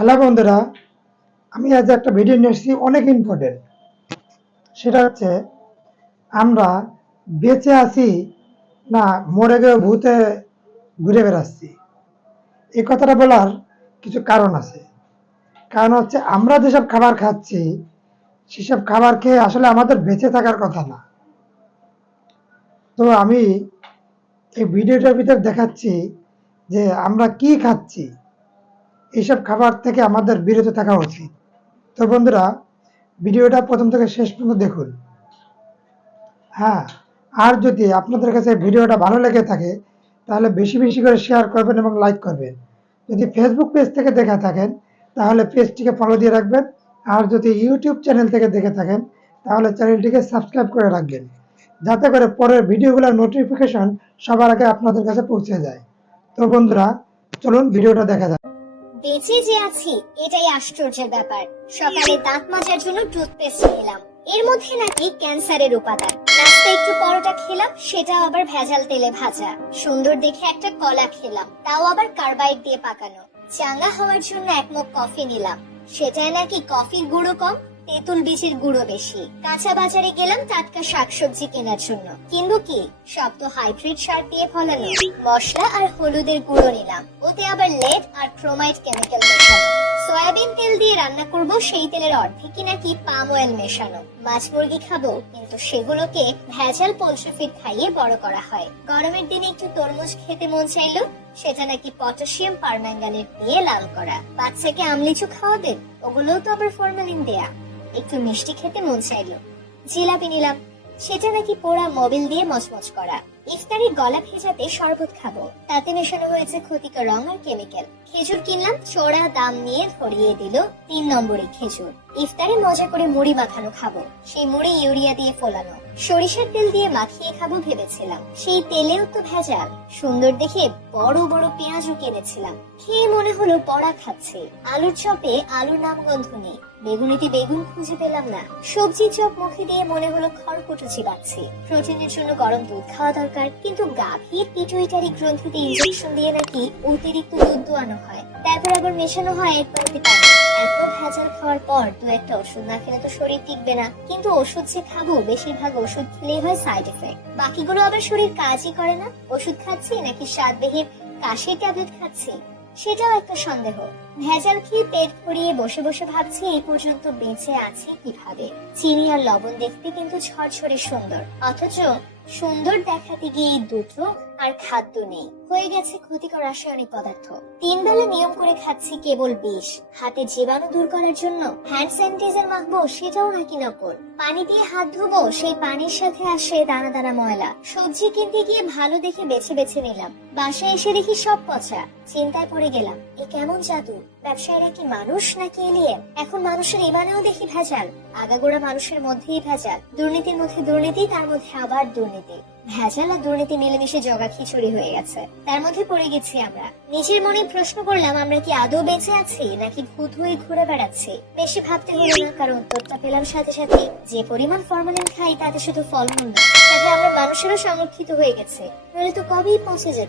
Hello বন্ধুরা, আমি আজ একটা ভিডিও নিয়ে এসেছি অনেক ইম্পর্টেন্ট। সেটা হচ্ছে আমরা বেঁচে আছি না মরে গিয়ে ভূতে ঘুরে বেড়াচ্ছি। এই কথাটা বলার কিছু কারণ আছে। কারণ হচ্ছে আমরা যেসব খাবার খাচ্ছি সেসব খাবার খেয়ে আসলে আমাদের বেঁচে থাকার কথা না। তো আমি এই ভিডিওটার ভিতর দেখাচ্ছি যে আমরা কি খাচ্ছি, এইসব খাবার থেকে আমাদের বিরত থাকা উচিত। তো বন্ধুরা, ভিডিওটা প্রথম থেকে শেষ পর্যন্ত দেখুন। হ্যাঁ, আর যদি আপনাদের কাছে ভিডিওটা ভালো লেগে থাকে তাহলে বেশি বেশি করে শেয়ার করবেন এবং লাইক করবেন। যদি ফেসবুক পেজ থেকে দেখে থাকেন তাহলে পেজটিকে ফলো দিয়ে রাখবেন। আর যদি ইউটিউব চ্যানেল থেকে দেখে থাকেন তাহলে চ্যানেলটিকে সাবস্ক্রাইব করে রাখবেন, যাতে করে পরের ভিডিওগুলোর নোটিফিকেশন সবার আগে আপনাদের কাছে পৌঁছে যায়। তো বন্ধুরা, চলুন ভিডিওটা দেখা যাক। বেঁচে যে আছি এটাই আশ্চর্যের ব্যাপার। সকালে দাঁত মাজার জন্য টুথপেস্ট নিলাম, এর মধ্যে নাকি ক্যান্সারের উপাদান। রাস্তায় একটু পরোটা খেলাম, সেটাও আবার ভেজাল তেলে ভাজা। সুন্দর দেখে একটা কলা খেলাম, তাও আবার কার্বাইড দিয়ে পাকানো। চাঙ্গা হওয়ার জন্য এক মগ কফি নিলাম, সেটাই নাকি কফির গুঁড়ো কম, তেঁতুল বীজের গুঁড়ো বেশি। কাঁচা বাজারে গেলাম টাটকা শাকসবজি কেনার জন্য, কিন্তু কি সব তো হাইব্রিড সার দিয়ে ফলানো। মশলা আর হলুদের গুঁড়ো নিলাম, ওতে আবার লেড আর ক্রোমাইড কেমিক্যাল মেশানো। সয়াবিন তেল দিয়ে রান্না করব, সেই তেলের অর্ধেকই নাকি পাম অয়েল মেশানো। মাছ মুরগি খাবো, কিন্তু সেগুলোকে ভেজাল পোল্ট্রি ফিড খাইয়ে বড় করা হয়। গরমের দিনে একটু তরমুজ খেতে মন চাইলো, সেটা নাকি পটাশিয়াম পারম্যাঙ্গানেট দিয়ে লাল করা। বাচ্চাকে আমলিচু খাওয়াবেন, ওগুলোও তো আবার ফরমালিন দেয়া। একটু মিষ্টি খেতে মন চাইলো, জিলাপি নিলাম, সেটা নাকি পোড়া মোবিল দিয়ে মচমচ করা। ইফতারে গলা ভেজাতে শরবত খাবো, তাতে মেশানো হয়েছে ক্ষতিকর রং আর কেমিক্যাল। খেজুর কিনলাম, চড়া দাম নিয়ে ধরিয়ে দিল 3 নম্বরে খেজুর। ইফতারে মজা করে মুড়ি মাখানো খাবো, সেই মুড়ি ইউরিয়া দিয়ে ফোলানো। সরিষার তেল দিয়ে মাখিয়ে খাবো ভেবেছিলাম, সেই তেলেও তো ভেজাল। সুন্দর দেখে বড় বড় পেঁয়াজও কিনেছিলাম, খেয়ে মনে হলো বড়া খাচ্ছি। আলুর চপে আলুর নাম গন্ধ নেই, বেগুনিতে বেগুন খুঁজে পেলাম না। সবজি চপ মুখে দিয়ে মনে হলো খড়কুটো চিবাচ্ছি। প্রোটিনের জন্য গরম দুধ খাওয়া দরকার, কিন্তু গাভীর পিটুইটারি গ্রন্থিতে ইনজেকশন দিয়ে নাকি অতিরিক্ত দুধ দোয়ানো হয়, তারপর আবার মেশানো হয় এক বালতি পানি। এত ভেজাল খাওয়ার পর দু একটা ওষুধ না খেলে তো শরীর টিকবে না। কিন্তু ওষুধ যে খাবো, বেশিরভাগ ওষুধ খেলেই হয় সাইড এফেক্ট, বাকিগুলো আবার শরীর কাজই করে না। ওষুধ খাচ্ছি নাকি স্বাদবিহীন কাশির ট্যাবলেট খাচ্ছি, সেটাও একটা সন্দেহ। ভেজাল খেয়ে পেট ভরিয়ে বসে বসে ভাবছি এই পর্যন্ত বেঁচে আছি কিভাবে। চিনি আর লবণ দেখতে কিন্তু ঝরঝরে সুন্দর, অথচ সুন্দর দেখাতে গিয়ে দুটো আর খাদ্য নেই, হয়ে গেছে ক্ষতিকর রাসায়নিক পদার্থ। 3 বেলা নিয়ম করে খাচ্ছি কেবল বিষ। হাতে জীবাণু দূর করার জন্য হ্যান্ড স্যানিটাইজার মাখবো, সেটাও নাকি নকল। পানি দিয়ে হাত ধোবো, সেই পানির সাথে আসে দানা দানা ময়লা। সবজি কিনতে গিয়ে ভালো দেখে বেছে বেছে নিলাম, বাসায় এসে দেখি সব পচা। চিন্তায় পড়ে গেলাম, এ কেমন জাদু? ব্যবসায়ীরা কি মানুষ নাকি এলিয়েন? এখন মানুষের ইমানেও দেখি ভেজাল, আগাগোড়া মানুষের মধ্যেই ভেজাল। দুর্নীতির মধ্যে দুর্নীতি, তার মধ্যে আবার দুর্নীতি। ভেজাল আর দুর্নীতি মিলেমিশে জগা খিচুড়ি হয়ে গেছে, তার মধ্যে পড়ে গেছি আমরা। নিজের মনে প্রশ্ন করলাম, আমরা কি আদৌ বেঁচে আছি নাকি ভূত হয়ে ঘুরে বেড়াচ্ছি? বেশি ভাবতে হলো না, কারণ উত্তরটা পেলাম সাথে সাথে। যে পরিমাণ ফরমালিন খাই তাতে শুধু ফলমূল না, তাতে আমরা মানুষেরও সংরক্ষিত হয়ে গেছে, নইলে তো কবেই পৌঁছে যেত।